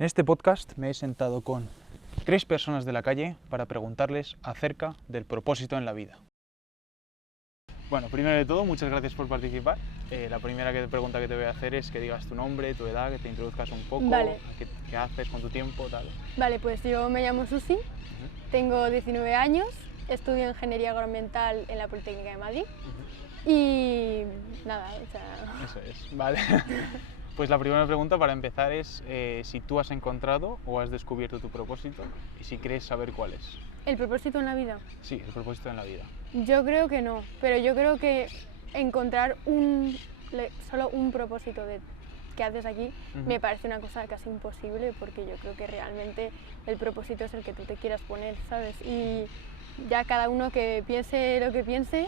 En este podcast me he sentado con 3 personas de la calle para preguntarles acerca del propósito en la vida. Bueno, primero de todo, muchas gracias por participar. La primera pregunta que te voy a hacer es que digas tu nombre, tu edad, que te introduzcas un poco, Vale. qué haces con tu tiempo, tal. Vale, pues yo me llamo Susi, tengo 19 años, estudio Ingeniería Agroambiental en la Politécnica de Madrid y nada, o sea... Eso es, vale. Pues la primera pregunta para empezar es si tú has encontrado o has descubierto tu propósito y si crees saber cuál es. ¿El propósito en la vida? Sí, el propósito en la vida. Yo creo que no, pero yo creo que encontrar solo un propósito de que haces aquí me parece una cosa casi imposible, porque yo creo que realmente el propósito es el que tú te quieras poner, ¿sabes? Y ya cada uno que piense lo que piense,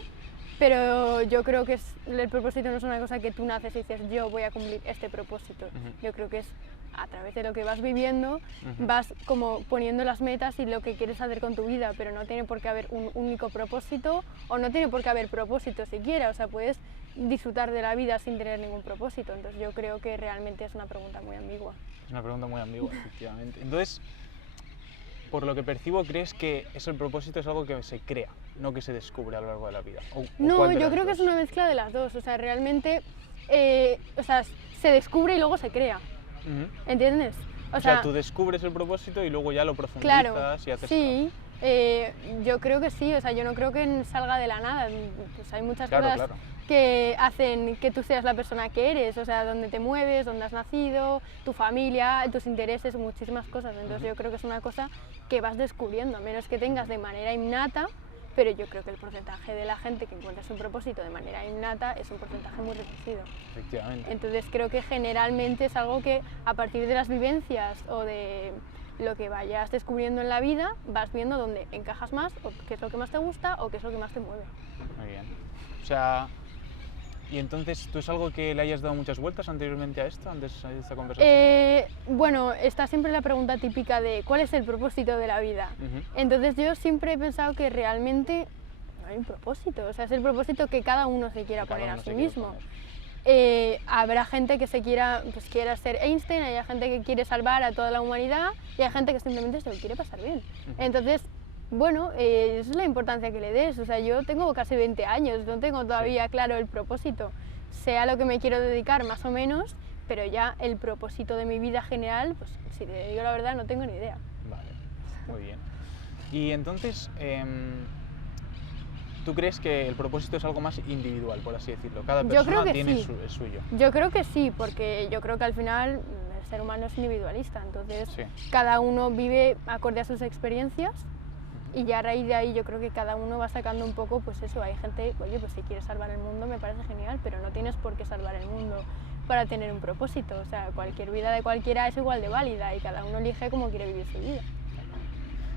pero yo creo que el propósito no es una cosa que tú naces y dices yo voy a cumplir este propósito. Yo creo que es a través de lo que vas viviendo, vas como poniendo las metas y lo que quieres hacer con tu vida, pero no tiene por qué haber un único propósito o no tiene por qué haber propósito siquiera, o sea, puedes disfrutar de la vida sin tener ningún propósito. Entonces yo creo que realmente es una pregunta muy ambigua. Es una pregunta muy ambigua, efectivamente. Entonces, por lo que percibo, ¿crees que el propósito es algo que se crea, no que se descubre a lo largo de la vida? No, yo creo que es una mezcla de las dos, o sea, realmente se descubre y luego se crea. ¿Entiendes? O sea, tú descubres el propósito y luego ya lo profundizas, claro, y haces... Sí, yo creo que sí, o sea, yo no creo que salga de la nada, pues hay muchas cosas que hacen que tú seas la persona que eres, o sea, dónde te mueves, dónde has nacido, tu familia, tus intereses, muchísimas cosas. Entonces yo creo que es una cosa que vas descubriendo, a menos que tengas de manera innata, pero yo creo que el porcentaje de la gente que encuentra su propósito de manera innata es un porcentaje muy reducido. Efectivamente. Entonces creo que generalmente es algo que a partir de las vivencias o de lo que vayas descubriendo en la vida, vas viendo dónde encajas más, o qué es lo que más te gusta o qué es lo que más te mueve. Muy bien. O sea, y entonces, ¿tú es algo que le hayas dado muchas vueltas anteriormente a esto, antes de esta conversación? Bueno, está siempre la pregunta típica de ¿cuál es el propósito de la vida? Entonces yo siempre he pensado que realmente no hay un propósito, o sea, es el propósito que cada uno se quiera poner a sí mismo. Habrá gente que quiera ser Einstein, hay gente que quiere salvar a toda la humanidad y hay gente que simplemente se lo quiere pasar bien. Entonces, bueno, esa es la importancia que le des. O sea, yo tengo casi 20 años, no tengo todavía claro el propósito. Sé a lo que me quiero dedicar más o menos, pero ya el propósito de mi vida general, pues si te digo la verdad, no tengo ni idea. Vale, muy bien. Y entonces, ¿tú crees que el propósito es algo más individual, por así decirlo? Cada persona tiene el suyo. Yo creo que sí, porque yo creo que al final el ser humano es individualista, entonces cada uno vive acorde a sus experiencias y ya a raíz de ahí yo creo que cada uno va sacando un poco, pues eso, hay gente, oye, pues si quieres salvar el mundo me parece genial, pero no tienes por qué salvar el mundo para tener un propósito, o sea, cualquier vida de cualquiera es igual de válida y cada uno elige cómo quiere vivir su vida.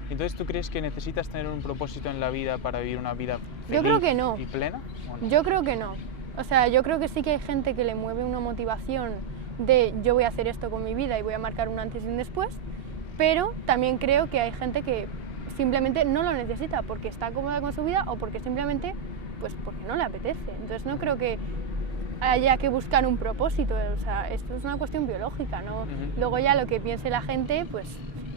Entonces, ¿tú crees que necesitas tener un propósito en la vida para vivir una vida feliz yo creo que no. y plena? ¿O no? Yo creo que no. O sea, yo creo que sí que hay gente que le mueve una motivación de yo voy a hacer esto con mi vida y voy a marcar un antes y un después, pero también creo que hay gente que simplemente no lo necesita porque está cómoda con su vida o porque simplemente, pues porque no le apetece. Entonces no creo que haya que buscar un propósito, o sea, esto es una cuestión biológica, ¿no? Luego ya lo que piense la gente, pues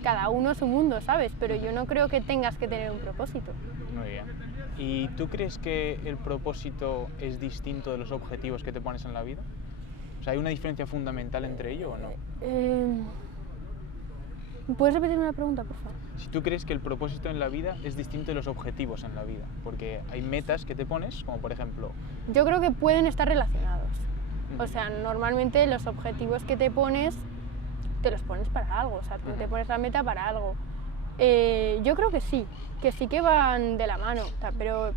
cada uno su mundo, ¿sabes? Pero yo no creo que tengas que tener un propósito. Muy bien. ¿Y tú crees que el propósito es distinto de los objetivos que te pones en la vida? O sea, ¿hay una diferencia fundamental entre ellos o no? ¿Puedes repetirme la pregunta, por favor? Si tú crees que el propósito en la vida es distinto de los objetivos en la vida, porque hay metas que te pones, como por ejemplo... Yo creo que pueden estar relacionados. O sea, normalmente los objetivos que te pones, te los pones para algo, o sea, tú te pones la meta para algo. Yo creo que sí que van de la mano, pero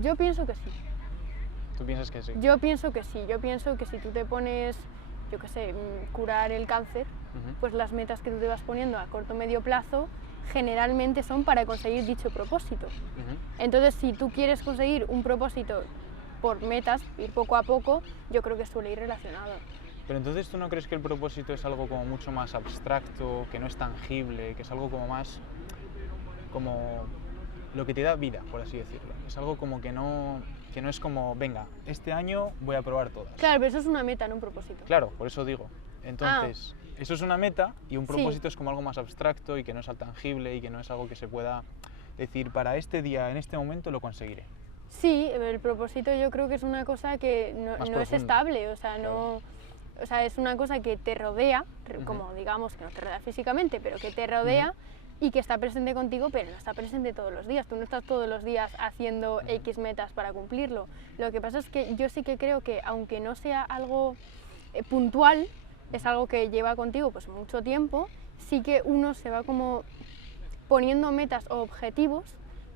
yo pienso que sí. ¿Tú piensas que sí? Yo pienso que sí, yo pienso que si tú te pones, yo qué sé, curar el cáncer, pues las metas que tú te vas poniendo a corto o medio plazo generalmente son para conseguir dicho propósito. Entonces, si tú quieres conseguir un propósito por metas, ir poco a poco, yo creo que suele ir relacionado. Pero entonces, ¿tú no crees que el propósito es algo como mucho más abstracto, que no es tangible, que es algo como más, como lo que te da vida, por así decirlo? Es algo como que no es como, venga, este año voy a probar todas. Claro, pero eso es una meta, no un propósito. Claro, por eso digo. Entonces, eso es una meta y un Sí. propósito es como algo más abstracto y que no es tangible y que no es algo que se pueda decir para este día, en este momento lo conseguiré. Sí, el propósito yo creo que es una cosa que Más no es profundo. estable, o sea, Claro. o sea, es una cosa que te rodea, Ujú. como digamos que no te rodea físicamente, pero que te rodea y que está presente contigo, pero no está presente todos los días. Tú no estás todos los días haciendo X metas para cumplirlo. Lo que pasa es que yo sí que creo que aunque no sea algo puntual, es algo que lleva contigo pues mucho tiempo, sí que uno se va como poniendo metas o objetivos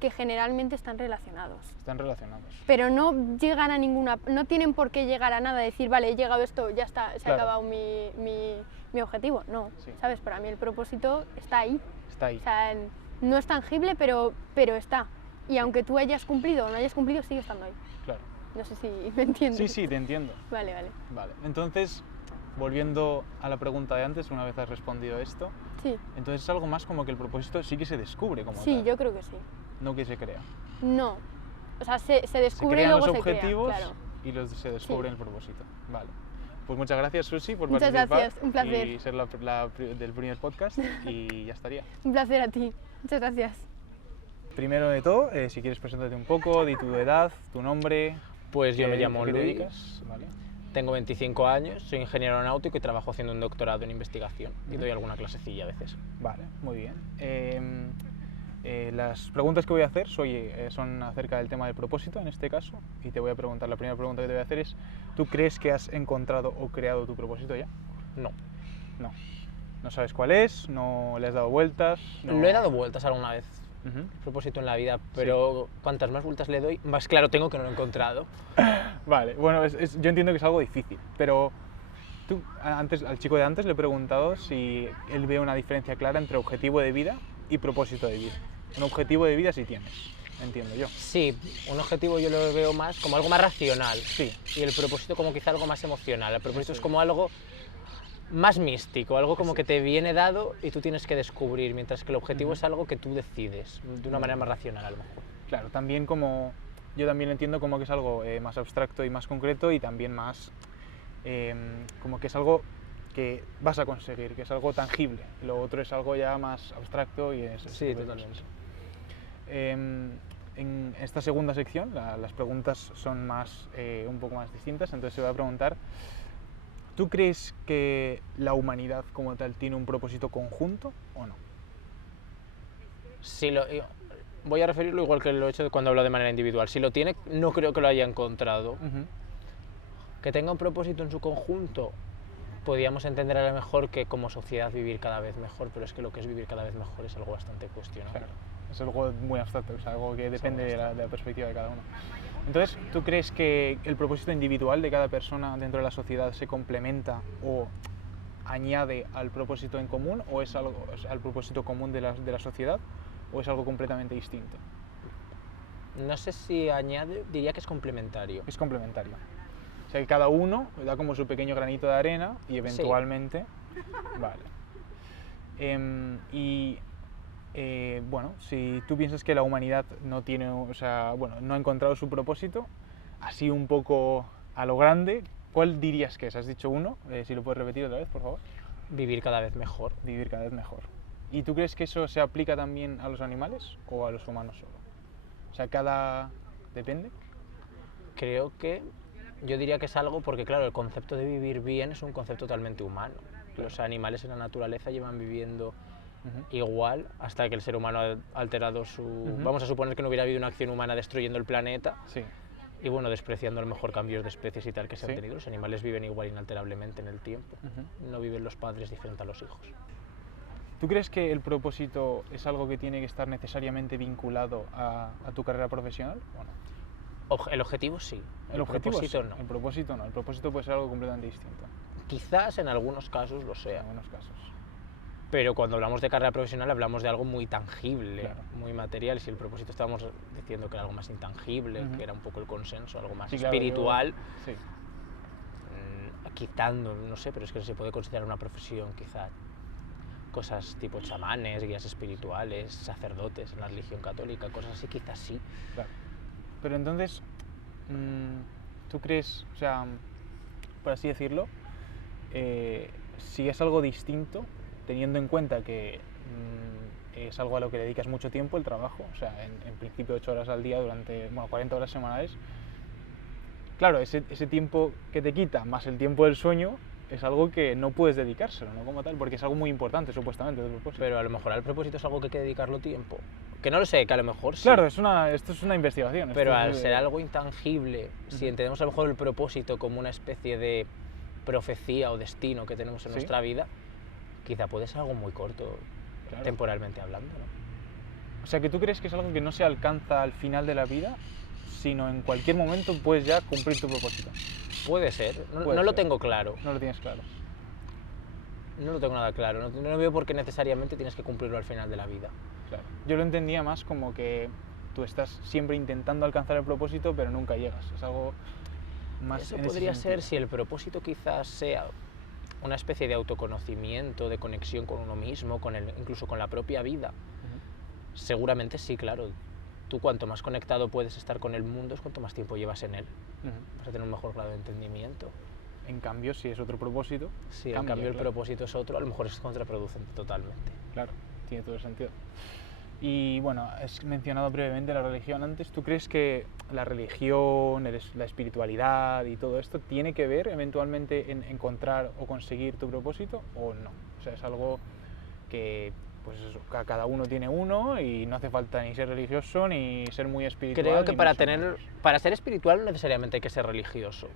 que generalmente están relacionados. Están relacionados. Pero no llegan a ninguna, no tienen por qué llegar a nada, decir, vale, he llegado a esto, ya está, se ha Claro. acabado mi objetivo. No, Sí. ¿sabes? Para mí el propósito está ahí. Está ahí. O sea, no es tangible, pero está. Y aunque tú hayas cumplido o no hayas cumplido, sigue estando ahí. Claro. No sé si me entiendes. Sí, sí, te entiendo. Vale, vale. Vale. Entonces, volviendo a la pregunta de antes, una vez has respondido esto, Sí, entonces es algo más como que el propósito sí que se descubre como sí, tal, yo creo que sí. no que se crea. No. O sea, se Se descubre y crean luego los se crea. objetivos Claro. y se descubre el propósito. Vale. Pues muchas gracias, Susi, por Muchas participar gracias, un placer. y ser del primer podcast y ya estaría. Un placer a ti. Muchas gracias. Primero de todo, si quieres preséntate un poco, di tu edad, tu nombre. Pues yo me ¿a llamo qué te Luis, dedicas? Vale. tengo 25 años, soy ingeniero aeronáutico y trabajo haciendo un doctorado en investigación y doy alguna clasecilla a veces. Vale, muy bien. Las preguntas que voy a hacer son acerca del tema del propósito en este caso y te voy a preguntar, la primera pregunta que te voy a hacer es, ¿tú crees que has encontrado o creado tu propósito ya? No. No. ¿No sabes cuál es? ¿No le has dado vueltas? No... Lo he dado vueltas alguna vez, Ujú. el propósito en la vida, pero cuantas más vueltas le doy, más claro tengo que no lo he encontrado. Vale, bueno, yo entiendo que es algo difícil, pero tú, al chico de antes le he preguntado si él ve una diferencia clara entre objetivo de vida y propósito de vida. Un objetivo de vida sí tienes, entiendo yo. Sí, un objetivo yo lo veo más como algo más racional. Sí. Y el propósito como quizá algo más emocional. El propósito Eso es es. como algo más místico, algo como Eso que es. te viene dado y tú tienes que descubrir, mientras que el objetivo Ujú. es algo que tú decides, de una manera más racional a lo mejor. Claro, también como yo también entiendo como que es algo más abstracto y más concreto y también más como que es algo que vas a conseguir, que es algo tangible. Lo otro es algo ya más abstracto y es Sí, tipo de totalmente. cosas. En esta segunda sección las preguntas son un poco más distintas, entonces te voy a preguntar, ¿tú crees que la humanidad como tal tiene un propósito conjunto o no? Si voy a referirlo igual que lo he hecho cuando hablo de manera individual. Si lo tiene, no creo que lo haya encontrado. Ujú. Que tenga un propósito en su conjunto, podríamos entender a lo mejor que como sociedad vivir cada vez mejor, pero es que lo que es vivir cada vez mejor es algo bastante cuestionable. Claro, es algo muy abstracto, es algo que depende de la perspectiva de cada uno. Entonces, ¿tú crees que el propósito individual de cada persona dentro de la sociedad se complementa o añade al propósito en común o es algo al propósito común de la sociedad o es algo completamente distinto? No sé si añade, diría que es complementario. Es complementario. O sea, que cada uno da como su pequeño granito de arena y eventualmente... Vale. Bueno, si tú piensas que la humanidad no tiene, o sea, bueno, no ha encontrado su propósito, así un poco a lo grande, ¿cuál dirías que es? Has dicho uno, si lo puedes repetir otra vez, por favor. Vivir cada vez mejor. Vivir cada vez mejor. ¿Y tú crees que eso se aplica también a los animales o a los humanos solo? O sea, depende. Creo que yo diría que es algo porque, claro, el concepto de vivir bien es un concepto totalmente humano. Los animales en la naturaleza llevan viviendo igual hasta que el ser humano ha alterado su... Vamos a suponer que no hubiera habido una acción humana destruyendo el planeta Sí. y, bueno, despreciando a lo mejor cambios de especies y tal que se Sí. han tenido. Los animales viven igual inalterablemente en el tiempo. No viven los padres diferente a los hijos. ¿Tú crees que el propósito es algo que tiene que estar necesariamente vinculado a tu carrera profesional o no? El objetivo sí, El objetivo propósito sí, no. El propósito no, el propósito puede ser algo completamente distinto Quizás en algunos casos lo en sea, algunos casos. pero cuando hablamos de carrera profesional hablamos de algo muy tangible, Claro. muy material. Si el propósito estábamos diciendo que era algo más intangible, que era un poco el consenso, algo más Sí, claro, espiritual, Sí. quitando, no sé, pero es que se puede considerar una profesión quizá cosas tipo chamanes, guías espirituales, sacerdotes en la religión católica, cosas así, quizás sí. Claro. Pero entonces, ¿tú crees, o sea, por así decirlo, si es algo distinto, teniendo en cuenta que es algo a lo que dedicas mucho tiempo, el trabajo, o sea, en principio 8 horas al día durante, bueno, 40 horas semanales. Claro, ese tiempo que te quita más el tiempo del sueño es algo que no puedes dedicárselo, ¿no? Como tal, porque es algo muy importante, supuestamente, del propósito. Pero a lo mejor al propósito es algo que hay que dedicarlo tiempo. Que no lo sé, que a lo mejor sí. Claro, esto es una investigación. Pero al ser algo intangible, si entendemos a lo mejor el propósito como una especie de profecía o destino que tenemos en nuestra vida, quizá puede ser algo muy corto, temporalmente hablando, ¿no? O sea, que tú crees que es algo que no se alcanza al final de la vida, sino en cualquier momento puedes ya cumplir tu propósito. Puede ser, no lo tengo claro. No lo tienes claro. No lo tengo nada claro, no veo por qué necesariamente tienes que cumplirlo al final de la vida. Claro. Yo lo entendía más como que tú estás siempre intentando alcanzar el propósito, pero nunca llegas. Es algo más. Eso podría ser si el propósito quizás sea una especie de autoconocimiento, de conexión con uno mismo, incluso con la propia vida. Seguramente sí, claro. Tú cuanto más conectado puedes estar con el mundo es cuanto más tiempo llevas en él. Vas a tener un mejor grado de entendimiento. En cambio, si es otro propósito... Sí, en cambio el propósito es otro, a lo mejor es contraproducente totalmente. Claro, tiene todo el sentido. Y bueno, has mencionado brevemente la religión antes. ¿Tú crees que la religión, la espiritualidad y todo esto tiene que ver eventualmente en encontrar o conseguir tu propósito o no? O sea, es algo que... pues eso, cada uno tiene uno y no hace falta ni ser religioso ni ser muy espiritual. Creo que para ser espiritual no necesariamente hay que ser religioso.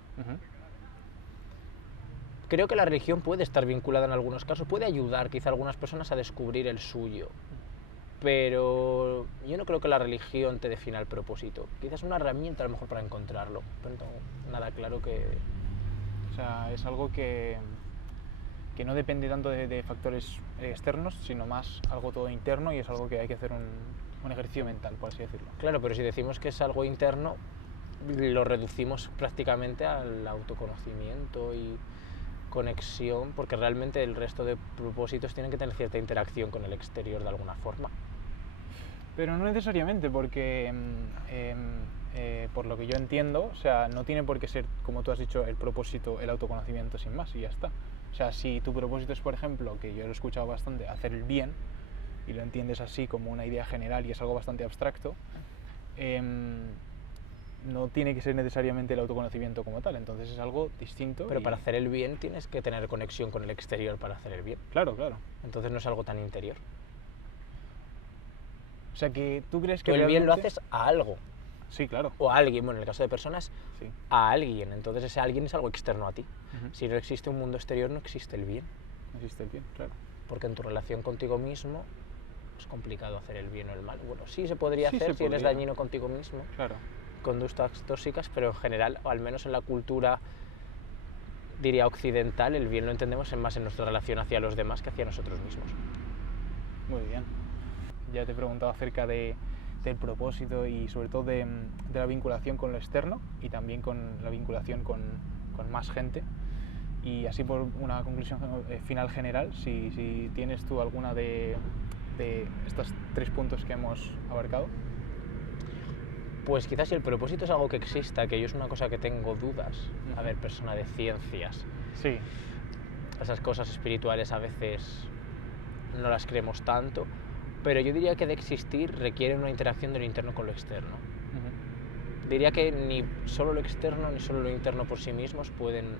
Creo que la religión puede estar vinculada en algunos casos, puede ayudar quizá a algunas personas a descubrir el suyo, pero yo no creo que la religión te defina el propósito. Quizás es una herramienta a lo mejor para encontrarlo, pero no tengo nada claro que... O sea, es algo que no depende tanto de factores externos, sino más algo todo interno, y es algo que hay que hacer un ejercicio mental, por así decirlo. Claro, pero si decimos que es algo interno, lo reducimos prácticamente al autoconocimiento y conexión, porque realmente el resto de propósitos tienen que tener cierta interacción con el exterior de alguna forma. Pero no necesariamente, porque por lo que yo entiendo, o sea, no tiene por qué ser, como tú has dicho, el propósito, el autoconocimiento sin más, y ya está. O sea, si tu propósito es, por ejemplo, que yo lo he escuchado bastante, hacer el bien, y lo entiendes así como una idea general y es algo bastante abstracto, no tiene que ser necesariamente el autoconocimiento como tal, entonces es algo distinto. Pero para hacer el bien tienes que tener conexión con el exterior para hacer el bien. Claro, claro. Entonces no es algo tan interior. O sea, que tú crees que tú el realmente... bien lo haces a algo. Sí, claro. O a alguien, bueno, en el caso de personas, sí, a alguien. Entonces ese alguien es algo externo a ti. Si no existe un mundo exterior, no existe el bien. No existe el bien, claro. Porque en tu relación contigo mismo es complicado hacer el bien o el mal. Bueno, sí se podría hacer si eres dañino contigo mismo. Claro. Conductas tóxicas, pero en general, o al menos en la cultura, diría occidental, el bien lo entendemos más en nuestra relación hacia los demás que hacia nosotros mismos. Muy bien. Ya te he preguntado acerca del propósito y sobre todo de la vinculación con lo externo y también con la vinculación con más gente. Y así por una conclusión final general, si tienes tú alguna de estos 3 puntos que hemos abarcado. Pues quizás si el propósito es algo que exista, que yo es una cosa que tengo dudas, a ver, persona de ciencias, sí, esas cosas espirituales a veces no las creemos tanto, pero yo diría que de existir requiere una interacción de lo interno con lo externo. Diría que ni solo lo externo ni solo lo interno por sí mismos pueden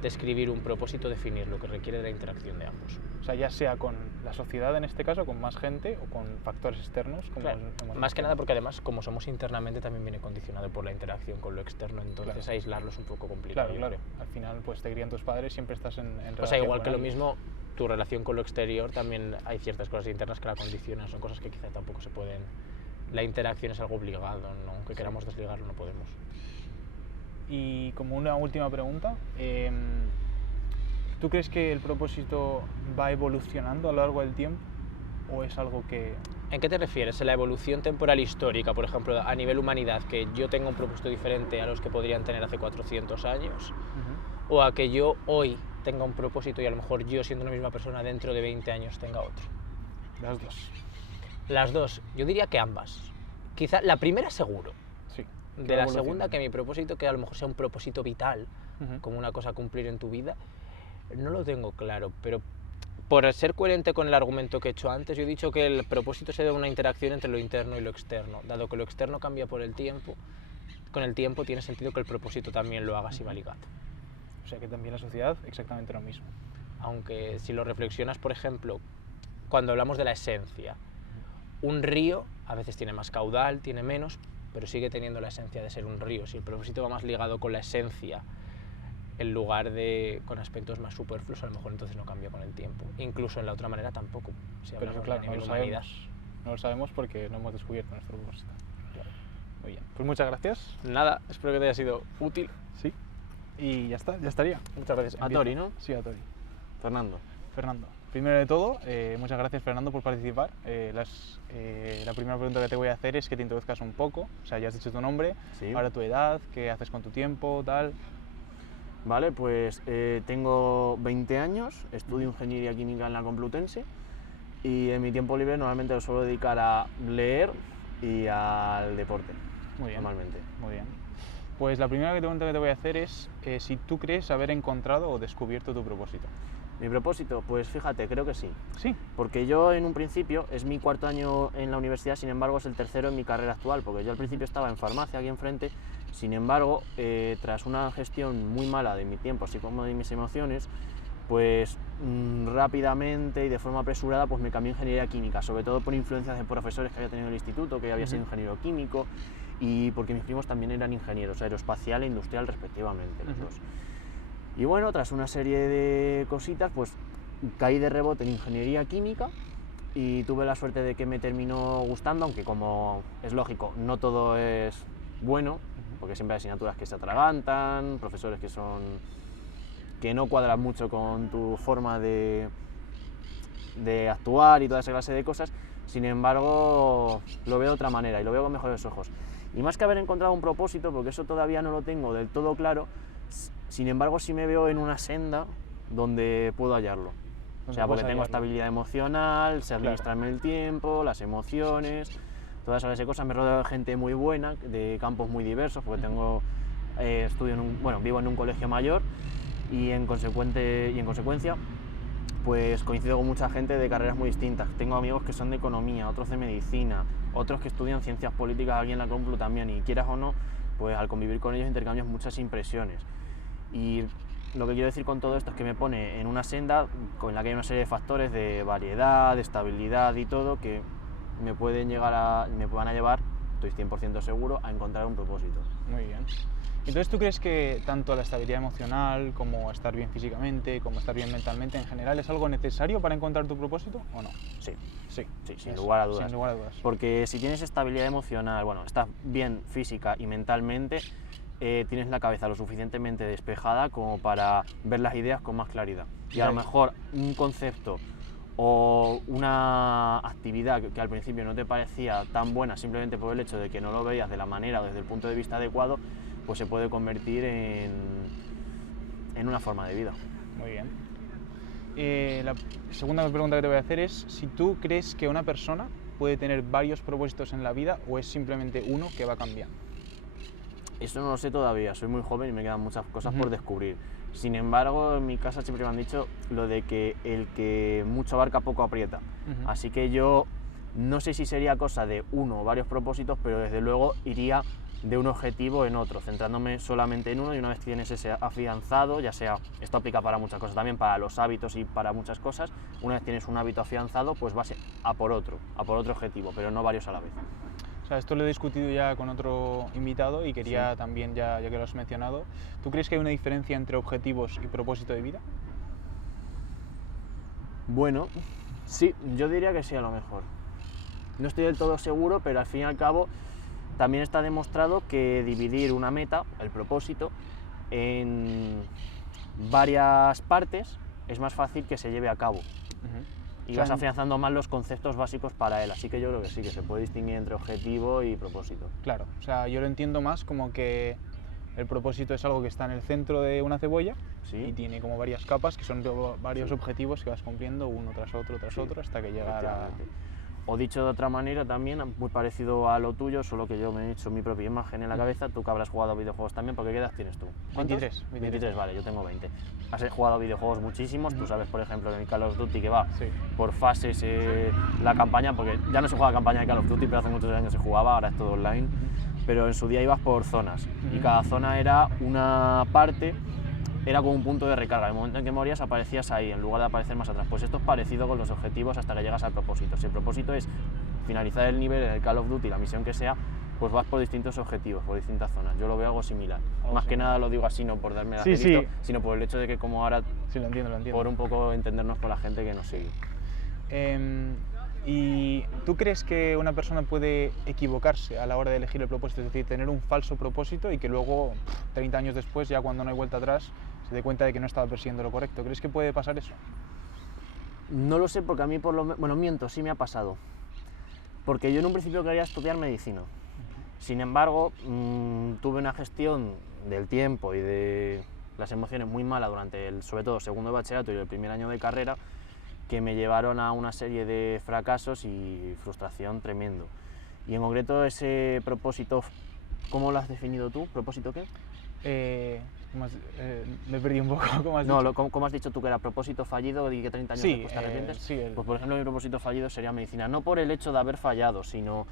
describir un propósito, definir lo que requiere de la interacción de ambos. O sea, ya sea con la sociedad en este caso, con más gente o con factores externos. Como claro, más que nada porque además como somos internamente también viene condicionado por la interacción con lo externo, entonces claro, aislarlo es un poco complicado. Claro, claro. Al final pues te crían tus padres, siempre estás en relación. O sea, igual que lo mismo, tu relación con lo exterior también hay ciertas cosas internas que la condicionan, son cosas que quizá tampoco se pueden... La interacción es algo obligado, ¿no? Aunque queramos desligarlo no podemos. Y como una última pregunta, ¿tú crees que el propósito va evolucionando a lo largo del tiempo o es algo que...? ¿En qué te refieres? ¿En la evolución temporal histórica, por ejemplo, a nivel humanidad, que yo tenga un propósito diferente a los que podrían tener hace 400 años? ¿O a que yo hoy tenga un propósito y a lo mejor yo, siendo una misma persona, dentro de 20 años tenga otro? Las dos. Las dos. Yo diría que ambas. Quizá la primera seguro. Sí. De la segunda, que mi propósito, que a lo mejor sea un propósito vital, como una cosa a cumplir en tu vida, No lo tengo claro, pero por ser coherente con el argumento que he hecho antes, yo he dicho que el propósito se debe a una interacción entre lo interno y lo externo. Dado que lo externo cambia por el tiempo, con el tiempo tiene sentido que el propósito también lo haga así va ligado. O sea que también la sociedad exactamente lo mismo. Aunque si lo reflexionas, por ejemplo, cuando hablamos de la esencia, un río a veces tiene más caudal, tiene menos, pero sigue teniendo la esencia de ser un río. Si el propósito va más ligado con la esencia, en lugar de con aspectos más superfluos, a lo mejor entonces no cambia con el tiempo. Incluso en la otra manera tampoco. Si Pero hablamos claro, a nivel humanidad. no lo sabemos porque no hemos descubierto nuestro propósito. Claro. Muy bien. Pues muchas gracias. Nada, espero que te haya sido útil. Sí. Y ya está, ya estaría. Muchas gracias. A Tori, ¿no? Sí, a Tori. Fernando. Fernando. Primero de todo, muchas gracias Fernando por participar. La primera pregunta que te voy a hacer es que te introduzcas un poco. O sea, ya has dicho tu nombre, Sí. ahora tu edad, qué haces con tu tiempo, tal. Vale, pues tengo 20 años, estudio Ingeniería Química en la Complutense y en mi tiempo libre normalmente lo suelo dedicar a leer y al deporte. Muy bien. Normalmente. Muy bien. Pues la primera pregunta que te voy a hacer es si tú crees haber encontrado o descubierto tu propósito. Mi propósito, pues fíjate, creo que sí. Sí. Porque yo en un principio, es mi cuarto año en la universidad, sin embargo es el tercero en mi carrera actual, porque yo al principio estaba en farmacia aquí enfrente, sin embargo, tras una gestión muy mala de mi tiempo, así como de mis emociones, pues rápidamente y de forma apresurada pues me cambié a Ingeniería Química, sobre todo por influencias de profesores que había tenido en el instituto, que yo había sido ingeniero químico, y porque mis primos también eran ingenieros aeroespacial e industrial respectivamente, los dos. Y bueno, tras una serie de cositas, pues caí de rebote en Ingeniería Química y tuve la suerte de que me terminó gustando, aunque como es lógico, no todo es bueno, porque siempre hay asignaturas que se atragantan, profesores que no cuadran mucho con tu forma de actuar y toda esa clase de cosas. Sin embargo, lo veo de otra manera y lo veo con mejores ojos. Y más que haber encontrado un propósito, porque eso todavía no lo tengo del todo claro, sin embargo sí me veo en una senda donde puedo hallarlo. O sea, porque tengo estabilidad emocional, sé administrarme el tiempo, las emociones, todas esas cosas. Me rodeo de gente muy buena, de campos muy diversos, porque vivo en un colegio mayor y en consecuencia pues coincido con mucha gente de carreras muy distintas. Tengo amigos que son de economía, otros de medicina, otros que estudian ciencias políticas aquí en la Complu también, y quieras o no, pues al convivir con ellos intercambias muchas impresiones. Y lo que quiero decir con todo esto es que me pone en una senda con la que hay una serie de factores de variedad, de estabilidad y todo que me van a llevar, estoy 100% seguro, a encontrar un propósito. Muy bien. Entonces, ¿tú crees que tanto la estabilidad emocional como estar bien físicamente, como estar bien mentalmente en general es algo necesario para encontrar tu propósito o no? Sí. Sí, Sin lugar a dudas. Sin lugar a dudas. Porque si tienes estabilidad emocional, bueno, estás bien física y mentalmente, tienes la cabeza lo suficientemente despejada como para ver las ideas con más claridad. Y a lo mejor un concepto o una actividad que al principio no te parecía tan buena simplemente por el hecho de que no lo veías de la manera o desde el punto de vista adecuado, pues se puede convertir en una forma de vida. Muy bien. La segunda pregunta que te voy a hacer es si tú crees que una persona puede tener varios propósitos en la vida o es simplemente uno que va cambiando. Eso no lo sé todavía, soy muy joven y me quedan muchas cosas por descubrir. Sin embargo, en mi casa siempre me han dicho lo de que el que mucho abarca poco aprieta. Así que yo no sé si sería cosa de uno o varios propósitos, pero desde luego iría de un objetivo en otro, centrándome solamente en uno, y una vez que tienes ese afianzado, ya sea, esto aplica para muchas cosas también, para los hábitos y para muchas cosas, una vez tienes un hábito afianzado, pues vas a por otro objetivo, pero no varios a la vez. O sea, esto lo he discutido ya con otro invitado y quería también, ya que lo has mencionado, ¿tú crees que hay una diferencia entre objetivos y propósito de vida? Bueno, sí, yo diría que sí a lo mejor. No estoy del todo seguro, pero al fin y al cabo también está demostrado que dividir una meta, el propósito, en varias partes es más fácil que se lleve a cabo. Y vas afianzando más los conceptos básicos para él, así que yo creo que sí, que se puede distinguir entre objetivo y propósito. Claro, o sea, yo lo entiendo más como que el propósito es algo que está en el centro de una cebolla y tiene como varias capas que son varios objetivos que vas cumpliendo uno tras otro, hasta que llega a... O dicho de otra manera también, muy parecido a lo tuyo, solo que yo me he hecho mi propia imagen en la cabeza, tú que habrás jugado a videojuegos también, porque ¿qué edad tienes tú? ¿Cuántos? 23. Vale, yo tengo 20. Has jugado a videojuegos muchísimos, tú sabes, por ejemplo, en el Call of Duty que va por fases la campaña, porque ya no se juega campaña de Call of Duty, pero hace muchos años se jugaba, ahora es todo online, pero en su día ibas por zonas, y cada zona era una parte, era como un punto de recarga. En el momento en que morías aparecías ahí, en lugar de aparecer más atrás. Pues esto es parecido con los objetivos hasta que llegas al propósito. Si el propósito es finalizar el nivel en el Call of Duty, la misión que sea, pues vas por distintos objetivos, por distintas zonas. Yo lo veo algo similar. Más que nada lo digo así, no por darme la gelito, sino por el hecho de que como ahora, lo entiendo. por un poco entendernos con la gente que nos sigue. ¿Y tú crees que una persona puede equivocarse a la hora de elegir el propósito? Es decir, tener un falso propósito y que luego, 30 años después, ya cuando no hay vuelta atrás, se dé cuenta de que no estaba persiguiendo lo correcto. ¿Crees que puede pasar eso? No lo sé, porque a mí por lo menos... Bueno, miento, sí me ha pasado. Porque yo en un principio quería estudiar medicina. Sin embargo, tuve una gestión del tiempo y de las emociones muy mala durante sobre todo segundo de bachillerato y el primer año de carrera, que me llevaron a una serie de fracasos y frustración tremendo. Y en concreto ese propósito, ¿cómo lo has definido tú? ¿Propósito qué? Me perdí un poco. ¿Cómo has dicho? No, ¿Cómo has dicho tú que era propósito fallido y que 30 años después te arrepientes? Pues por ejemplo mi propósito fallido sería medicina, no por el hecho de haber fallado, sino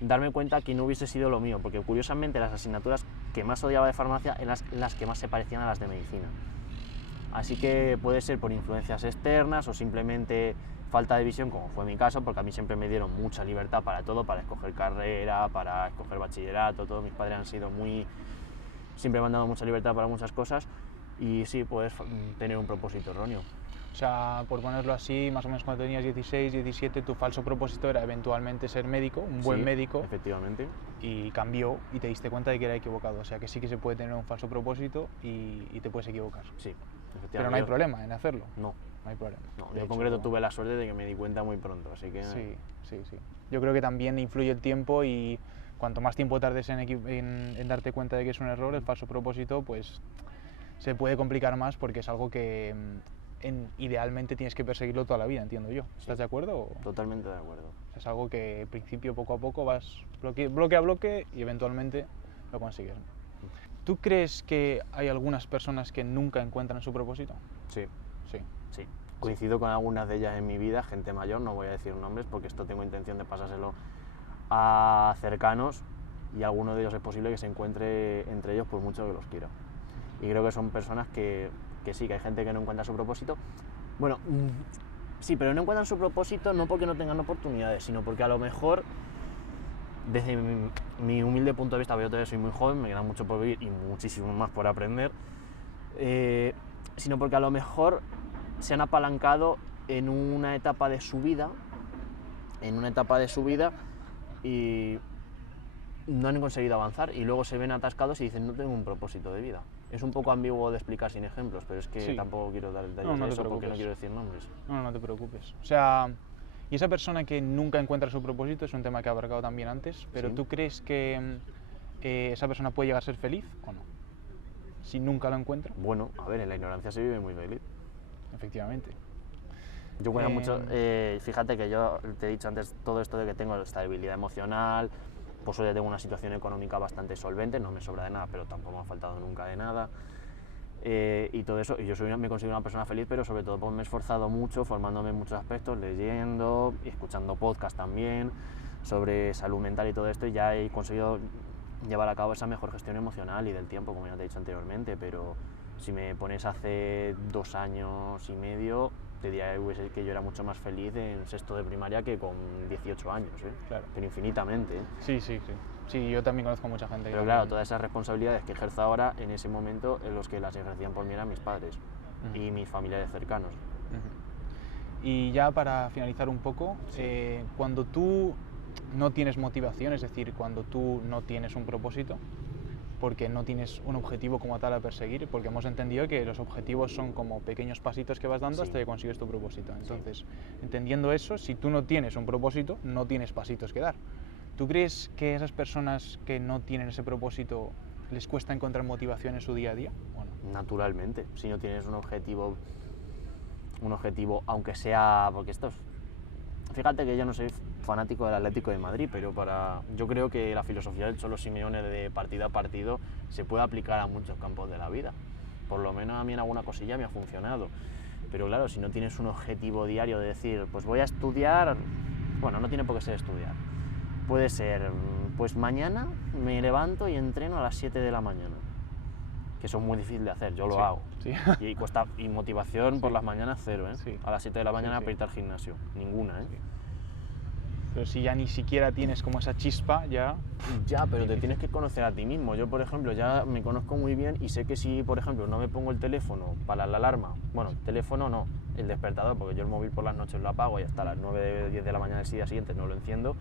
darme cuenta que no hubiese sido lo mío, porque curiosamente las asignaturas que más odiaba de farmacia eran las que más se parecían a las de medicina. Así que puede ser por influencias externas o simplemente falta de visión, como fue mi caso, porque a mí siempre me dieron mucha libertad para todo, para escoger carrera, para escoger bachillerato, todos mis padres han sido siempre me han dado mucha libertad para muchas cosas, y sí, puedes tener un propósito erróneo. O sea, por ponerlo así, más o menos cuando tenías 16, 17, tu falso propósito era eventualmente ser médico, un buen médico. Efectivamente. Y cambió y te diste cuenta de que era equivocado. O sea, que sí que se puede tener un falso propósito y te puedes equivocar. Sí, efectivamente. Pero no hay problema en hacerlo. No hay problema. No, yo en concreto tuve la suerte de que me di cuenta muy pronto, así que... Sí. Yo creo que también influye el tiempo, y cuanto más tiempo tardes en darte cuenta de que es un error, el falso propósito, pues se puede complicar más, porque es algo que idealmente tienes que perseguirlo toda la vida, entiendo yo. ¿Estás de acuerdo? Totalmente de acuerdo. Es algo que al principio, poco a poco, vas bloque a bloque y eventualmente lo consigues. ¿Tú crees que hay algunas personas que nunca encuentran su propósito? Sí. Coincido con algunas de ellas en mi vida, gente mayor, no voy a decir nombres porque esto tengo intención de pasárselo a cercanos, y alguno de ellos es posible que se encuentre entre ellos por mucho que los quiera. Y creo que son personas que sí, que hay gente que no encuentra su propósito. Bueno, sí, pero no encuentran su propósito no porque no tengan oportunidades, sino porque a lo mejor, desde mi humilde punto de vista, yo todavía soy muy joven, me queda mucho por vivir y muchísimo más por aprender, sino porque a lo mejor se han apalancado en una etapa de su vida, y no han conseguido avanzar, y luego se ven atascados y dicen, no tengo un propósito de vida. Es un poco ambiguo de explicar sin ejemplos, pero es que tampoco quiero dar detalles de eso porque no quiero decir nombres. No te preocupes. O sea, y esa persona que nunca encuentra su propósito es un tema que he abarcado también antes, pero ¿tú crees que esa persona puede llegar a ser feliz o no? Si nunca lo encuentra. Bueno, a ver, en la ignorancia se vive muy feliz. Efectivamente. Yo cuento mucho, fíjate que yo te he dicho antes todo esto de que tengo estabilidad emocional, por suerte tengo una situación económica bastante solvente, no me sobra de nada, pero tampoco me ha faltado nunca de nada, y todo eso, y yo me considero una persona feliz, pero sobre todo me he esforzado mucho, formándome en muchos aspectos, leyendo y escuchando podcasts también sobre salud mental y todo esto, y ya he conseguido llevar a cabo esa mejor gestión emocional y del tiempo, como ya te he dicho anteriormente. Pero si me pones hace 2 años y medio, te diría que yo era mucho más feliz en sexto de primaria que con 18 años, Claro. Pero infinitamente. Sí, yo también conozco mucha gente. Pero claro, todas esas responsabilidades que ejerzo ahora, en ese momento, en los que las ejercían por mí eran mis padres y mis familiares cercanos. Y ya para finalizar un poco, cuando tú no tienes motivación, es decir, cuando tú no tienes un propósito, porque no tienes un objetivo como tal a perseguir, porque hemos entendido que los objetivos son como pequeños pasitos que vas dando hasta que consigues tu propósito. Entonces, entendiendo eso, si tú no tienes un propósito, no tienes pasitos que dar. ¿Tú crees que a esas personas que no tienen ese propósito les cuesta encontrar motivación en su día a día? ¿O no? Naturalmente, si no tienes un objetivo, aunque sea, porque fíjate que yo no soy fanático del Atlético de Madrid, pero yo creo que la filosofía del Cholo Simeone de partido a partido se puede aplicar a muchos campos de la vida. Por lo menos a mí en alguna cosilla me ha funcionado. Pero claro, si no tienes un objetivo diario de decir, pues voy a estudiar, bueno, no tiene por qué ser estudiar. Puede ser, pues mañana me levanto y entreno a las 7 de la mañana. Que eso es muy difícil de hacer, yo lo hago. Sí. Y motivación por las mañanas cero, ¿eh? Sí. A las 7 de la mañana Sí. para irte al gimnasio, ninguna, ¿eh? Sí. Pero si ya ni siquiera tienes como esa chispa, ya... Ya, pero te tienes que conocer a ti mismo. Yo, por ejemplo, ya me conozco muy bien y sé que si, por ejemplo, no me pongo el teléfono para la alarma, bueno, el teléfono no, el despertador, porque yo el móvil por las noches lo apago y hasta las 9, 10 de la mañana del día siguiente no lo enciendo,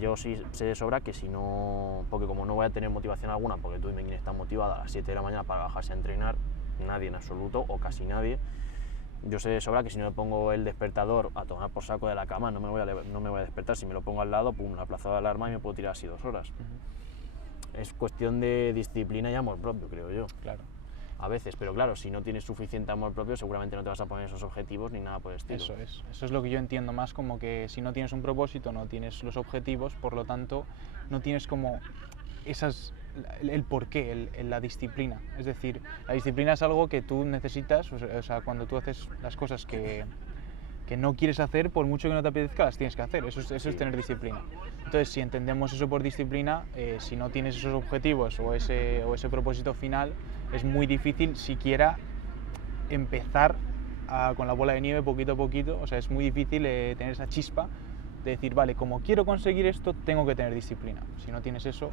yo sí sé de sobra que si no, porque como no voy a tener motivación alguna, porque tú y Mequín están motivada a las 7 de la mañana para bajarse a entrenar, nadie en absoluto, o casi nadie, yo sé de sobra que si no me pongo el despertador a tomar por saco de la cama, no me voy a despertar. Si me lo pongo al lado, pum, la aplazo de alarma y me puedo tirar así 2 horas. Es cuestión de disciplina y amor propio, creo yo. Claro. A veces, pero claro, si no tienes suficiente amor propio, seguramente no te vas a poner esos objetivos ni nada por el estilo. Eso es lo que yo entiendo más, como que si no tienes un propósito, no tienes los objetivos, por lo tanto, no tienes como el porqué, la disciplina. Es decir, la disciplina es algo que tú necesitas, o sea, cuando tú haces las cosas que no quieres hacer, por mucho que no te apetezca, las tienes que hacer. Eso es tener disciplina. Entonces, si entendemos eso por disciplina, si no tienes esos objetivos o ese propósito final, es muy difícil siquiera empezar con la bola de nieve poquito a poquito. O sea, es muy difícil tener esa chispa de decir, vale, como quiero conseguir esto, tengo que tener disciplina. Si no tienes eso,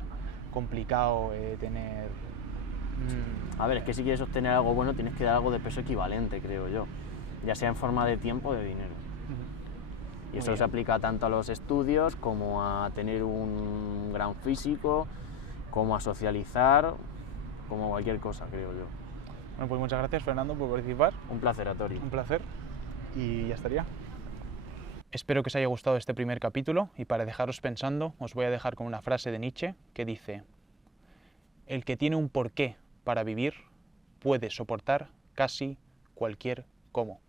complicado tener... A ver, es que si quieres obtener algo bueno, tienes que dar algo de peso equivalente, creo yo, ya sea en forma de tiempo o de dinero. Y eso se aplica tanto a los estudios como a tener un gran físico, como a socializar, como cualquier cosa, creo yo. Bueno, pues muchas gracias, Fernando, por participar. Un placer, Atori. Un placer. Y ya estaría. Espero que os haya gustado este primer capítulo y para dejaros pensando os voy a dejar con una frase de Nietzsche que dice: el que tiene un porqué para vivir puede soportar casi cualquier cómo.